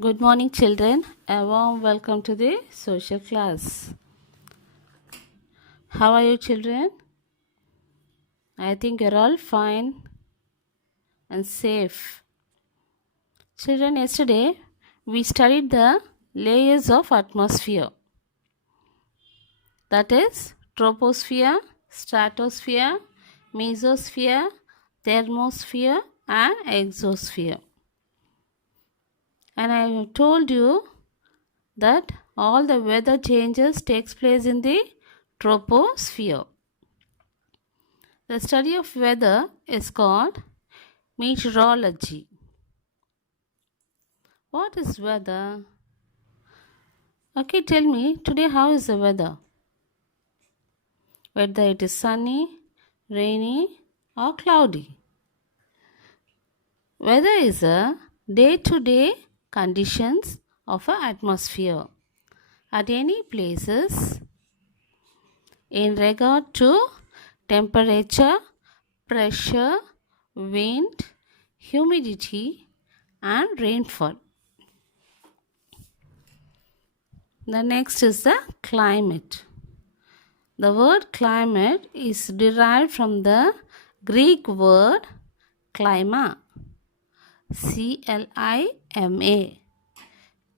Good morning, children. A warm welcome to the social class. How are you, children? I think you're all fine and safe. Children, yesterday we studied the layers of atmosphere. That is troposphere, stratosphere, mesosphere, thermosphere, and exosphere. And I told you that all the weather changes takes place in the troposphere. The study of weather is called meteorology. What is weather? Okay, tell me today how is the weather? Whether it is sunny, rainy, or cloudy. Weather is a day-to-day conditions of an atmosphere at any places in regard to temperature, pressure, wind, humidity, and rainfall. The next is the climate. The word climate is derived from the Greek word klima. C-L-I-M-A.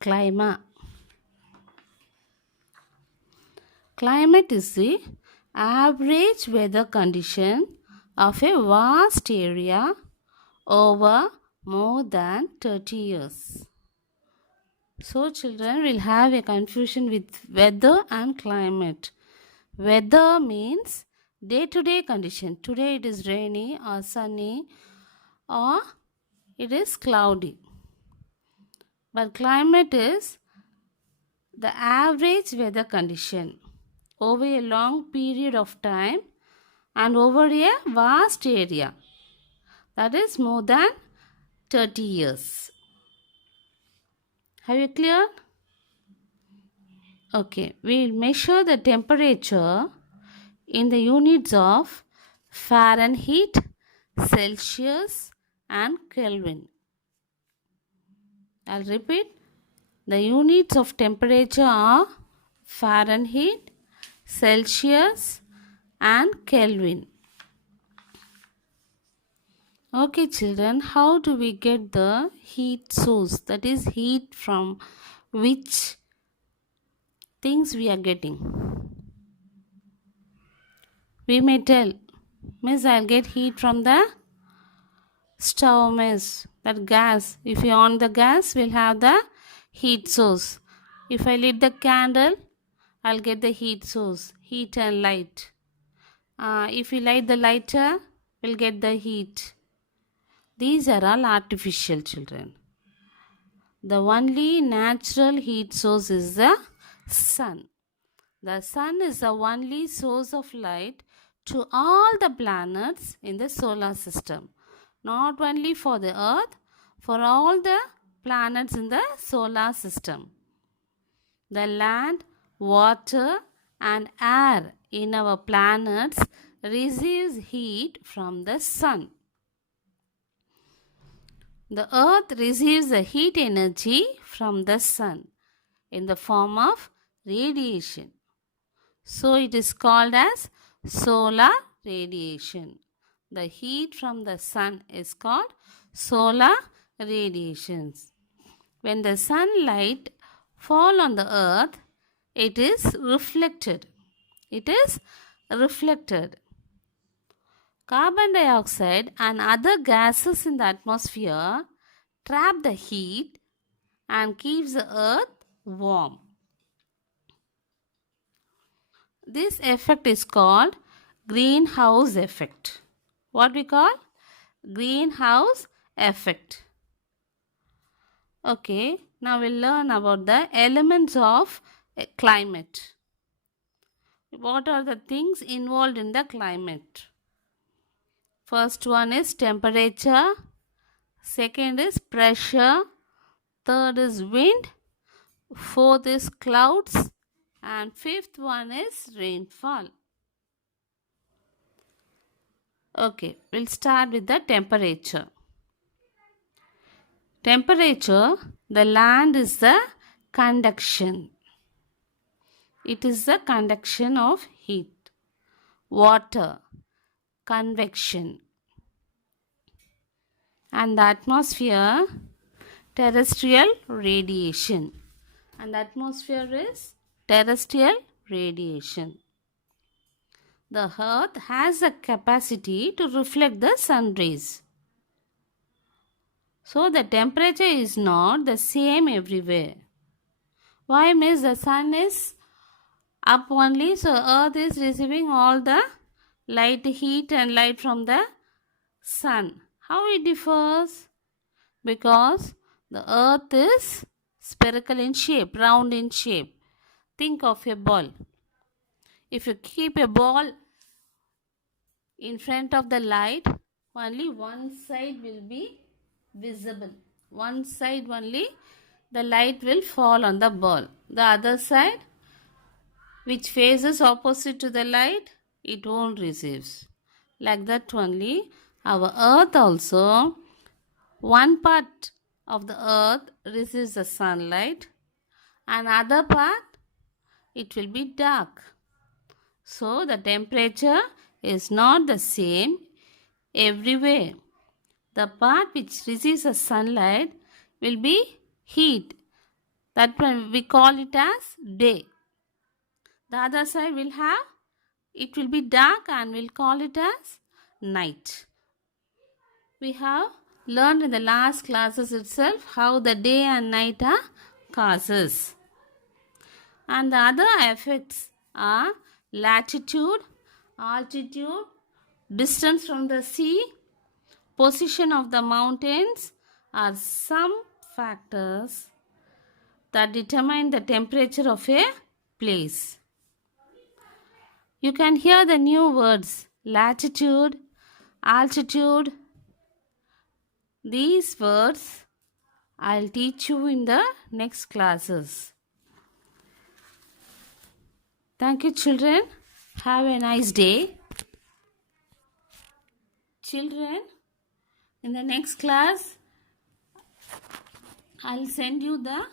Klima. Climate is the average weather condition of a vast area over more than 30 years. So children will have a confusion with weather and climate. Weather means day-to-day condition. Today it is rainy or sunny or it is cloudy. But climate is the average weather condition over a long period of time and over a vast area. That is more than 30 years. Have you clear? Okay, we will measure the temperature in the units of Fahrenheit, Celsius, and Kelvin. I'll repeat. The units of temperature are Fahrenheit, Celsius, and Kelvin. Okay, children, how do we get the heat source? That is, heat from which things we are getting? We may tell, Miss, I'll get heat from the stove, Miss. That gas. If you on the gas, we'll have the heat source. If I lit the candle, I'll get the heat source, heat and light. If we light the lighter, we'll get the heat. These are all artificial, children. The only natural heat source is the sun. The sun is the only source of light to all the planets in the solar system. Not only for the earth, for all the planets in the solar system. The land, water, and air in our planets receives heat from the sun. The earth receives the heat energy from the sun in the form of radiation. So it is called as solar radiation. The heat from the sun is called solar radiations. When the sunlight fall on the earth, it is reflected. It is reflected. Carbon dioxide and other gases in the atmosphere trap the heat and keeps the earth warm. This effect is called greenhouse effect. What we call? Greenhouse effect. Okay, now we'll learn about the elements of climate. What are the things involved in the climate? First one is temperature, second is pressure, third is wind, fourth is clouds, and fifth one is rainfall. Okay, we'll start with the temperature. Temperature The land is the conduction. It is the conduction of heat. Water, convection. And the atmosphere, terrestrial radiation. And the atmosphere is terrestrial radiation. The earth has the capacity to reflect the sun rays. So the temperature is not the same everywhere. Why? Means the sun is up only, so earth is receiving all the light, heat and light from the sun. How it differs? Because the earth is spherical in shape, round in shape. Think of a ball. If you keep a ball in front of the light, only one side will be visible. One side only the light will fall on the ball. The other side, which faces opposite to the light, it won't receive. Like that only our earth also, one part of the earth receives the sunlight and other part it will be dark. So the temperature is not the same everywhere. The part which receives the sunlight will be heat. That we call it as day. The other side will have, it will be dark and we'll call it as night. We have learned in the last classes itself how the day and night are causes. And the other effects are latitude, altitude, distance from the sea, position of the mountains are some factors that determine the temperature of a place. You can hear the new words latitude, altitude. These words I'll teach you in the next classes. Thank you, children. Have a nice day. Children, in the next class, I'll send you the